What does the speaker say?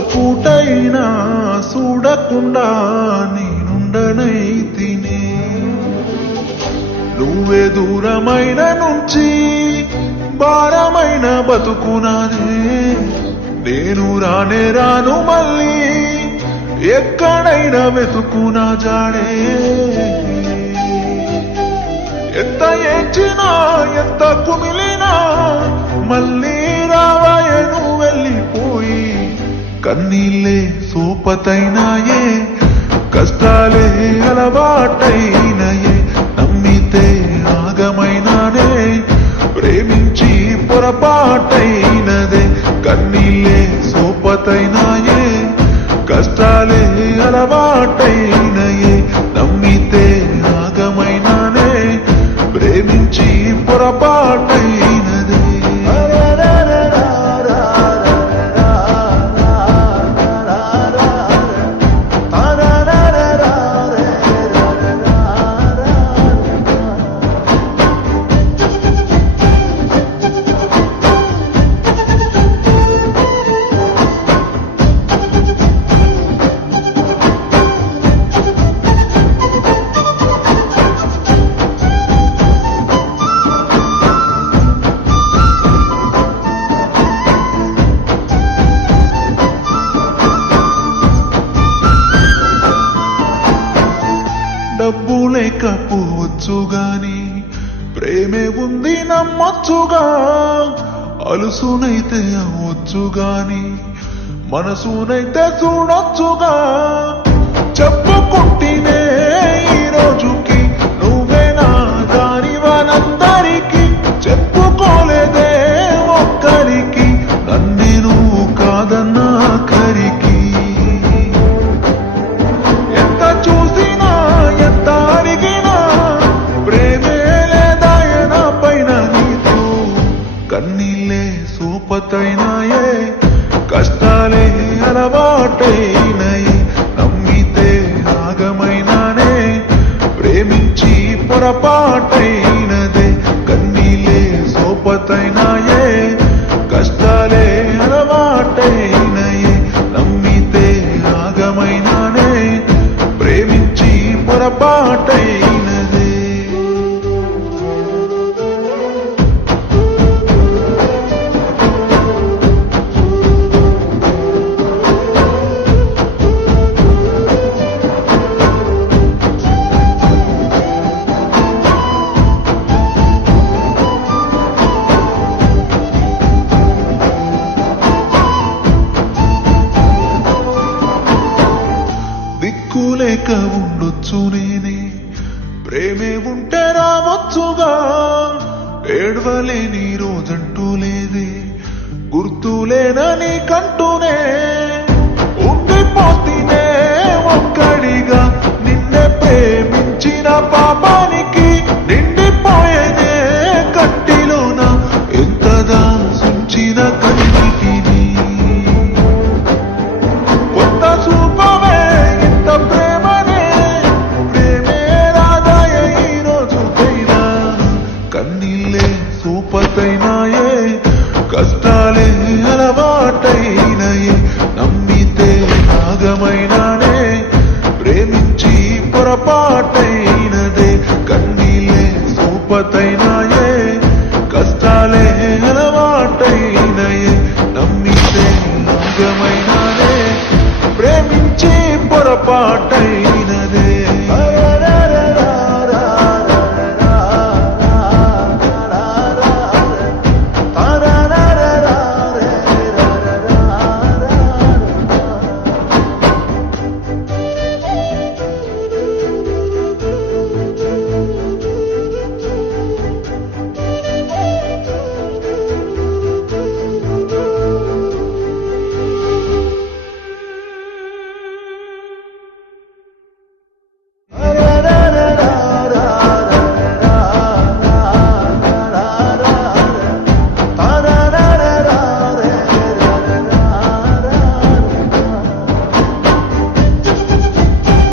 పూటైనా చూడకుండా నేనుండనైతినే. నువ్వే దూరమైన నుంచి భారమైన బతుకునానే. నేను రానే రాను మళ్ళీ ఎక్కడైనా వెతుకునా జాడే. ఎంత ఏడ్చినా ఎంత కుమిలినా మళ్ళీ రావాయే నువ్వు వెళ్ళిపోయి. కన్నీళ్ళే సోపతైనాయే, కష్టాలే అలవాటైనయే. నమ్మితే ఆగమైనానే, ప్రేమించి పొరపాటైనదే. కన్నీళ్ళే సోపతైనాయే, కష్టాలే అలవాటైనయే. నమ్మితే ఆగమైనానే, ప్రేమించి పొరపాటైనదే. డబ్బు లేకపోవచ్చు గాని ప్రేమే ఉంది నమ్మొచ్చుగా. అలుసునైతే అవ్వచ్చు గాని మనసునైతే చూడొచ్చుగా. చెప్పుకుంటేనే ఈ రోజుకి నువ్వే నా దానివనందరికి. చెప్పుకోలేదే ఒక్కరికి నన్నే నువ్వు కాదన్నా కరికి. ఎంత చూసినా ఎంత అడిగినా ప్రేమే లేదాయన పైన నీతో. కన్నీళ్ళే సూపతైనాయే, కష్టాలే అలవాటైనయే. నమ్మితే ఆగమైనానే, ప్రేమించి పొరపాటైనదే. కన్నీళ్ళే సోపతైనాయే, కష్టాలే అలవాటైనయే. నమ్మితే ఆగమైనానే, ప్రేమించి పొరపాటైనదే. దిక్కులేక ఉండొచ్చు నేనే, ప్రేమే ఉంటే రావచ్చుగా. ఏడవలేని రోజంటూ లేదే, గుర్తులేనని కంటూనే ఉండిపోతేనే ఒక్కడిగా. నిన్నే ప్రేమించిన పాపానికి నిండిపోయేనే కట్టిలోన ఎంతదా సుంచిన కన్నిటిని. కొత్త చూపవే ఇంత ప్రేమనే, ప్రేమే రాదాయ ఈ రోజుకైనా. కన్నీళ్ళే సూపతైనాయే, కష్టాలే అలవాటైనయే. నమ్మితే ఆగమైనానే, ప్రేమించి పొరపాటైనదే. కన్నీళ్ళే సూపతైనాయే, కష్టాలే అలవాటైనయే. నమ్మితే ఆగమైనానే, ప్రేమించి పొరపాట